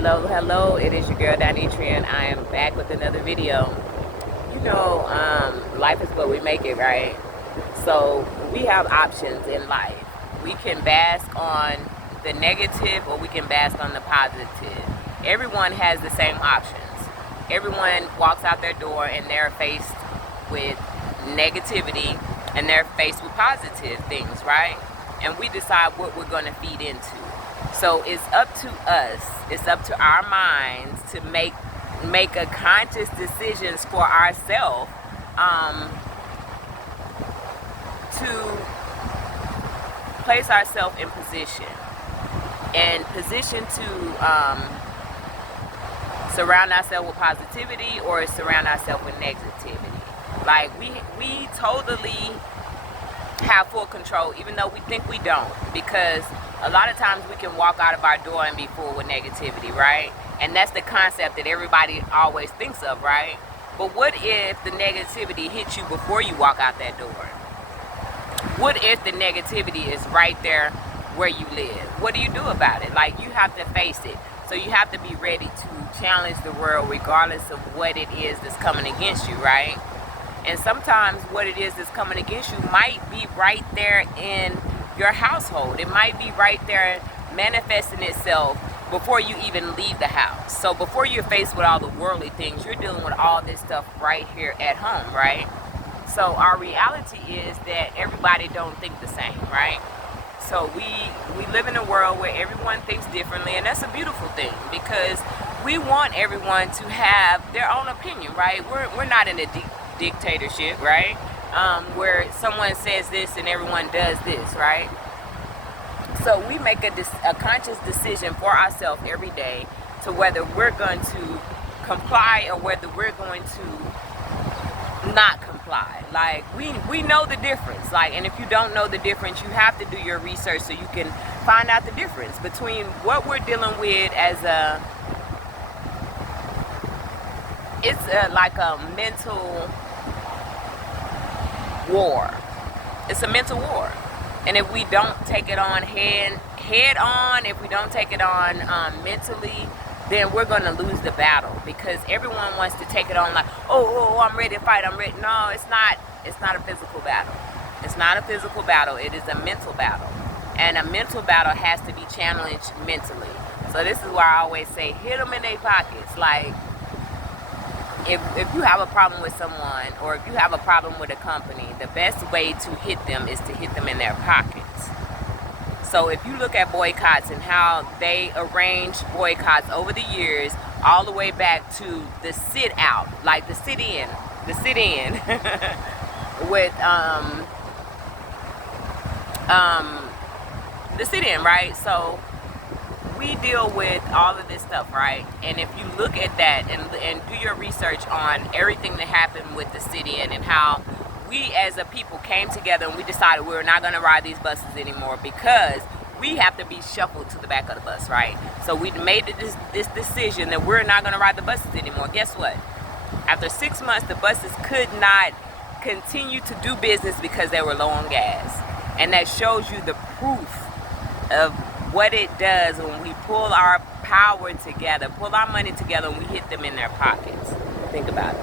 Hello, it is your girl Donitria, and I am back with another video. Life is what we make it, right? So we have options in life. We can bask on the negative or we can bask on the positive. Everyone has the same options. Everyone walks out their door and they're faced with negativity and they're faced with positive things, right? And we decide what we're going to feed into. So it's up to us, it's up to our minds to make a conscious decisions for ourselves to place ourselves in position to surround ourselves with positivity or surround ourselves with negativity. Like we totally have full control, even though we think we don't, because a lot of times we can walk out of our door and be full with negativity, right? And that's the concept that everybody always thinks of, right? But what if the negativity hits you before you walk out that door? What if the negativity is right there where you live? What do you do about it? Like, you have to face it. So you have to be ready to challenge the world regardless of what it is that's coming against you, right? And sometimes what it is that's coming against you might be right there in your household. It might be right there manifesting itself before you even leave the house. So before you're faced with all the worldly things, you're dealing with all this stuff right here at home, right? So our reality is that everybody don't think the same, right? So we live in a world where everyone thinks differently, and that's a beautiful thing, because we want everyone to have their own opinion, right? We're not in a dictatorship, right? Where someone says this and everyone does this, right? So we make a conscious decision for ourselves every day to whether we're going to comply or whether we're going to not comply. Like, we know the difference. Like, and if you don't know the difference, you have to do your research so you can find out the difference between what we're dealing with as like a mental war. It's a mental war. And if we don't take it on head on, if we don't take it on mentally, then we're going to lose the battle, because everyone wants to take it on like, oh, I'm ready to fight, I'm ready. No, it's not a physical battle. It's not a physical battle. It is a mental battle. And a mental battle has to be challenged mentally. So this is why I always say, hit them in their pockets. Like, if you have a problem with someone, or if you have a problem with a company, the best way to hit them is to hit them in their pockets. So if you look at boycotts and how they arranged boycotts over the years, all the way back to the sit out, like the sit in with the sit in, right? So we deal with all of this stuff, right? And if you look at that and do your research on everything that happened with the sit-in and how we as a people came together and we decided we were not going to ride these buses anymore because we have to be shuffled to the back of the bus, right? So we made this decision that we're not going to ride the buses anymore. Guess what? After 6 months, the buses could not continue to do business because they were low on gas. And that shows you the proof of what it does when we pull our power together, pull our money together, and we hit them in their pockets. Think about it.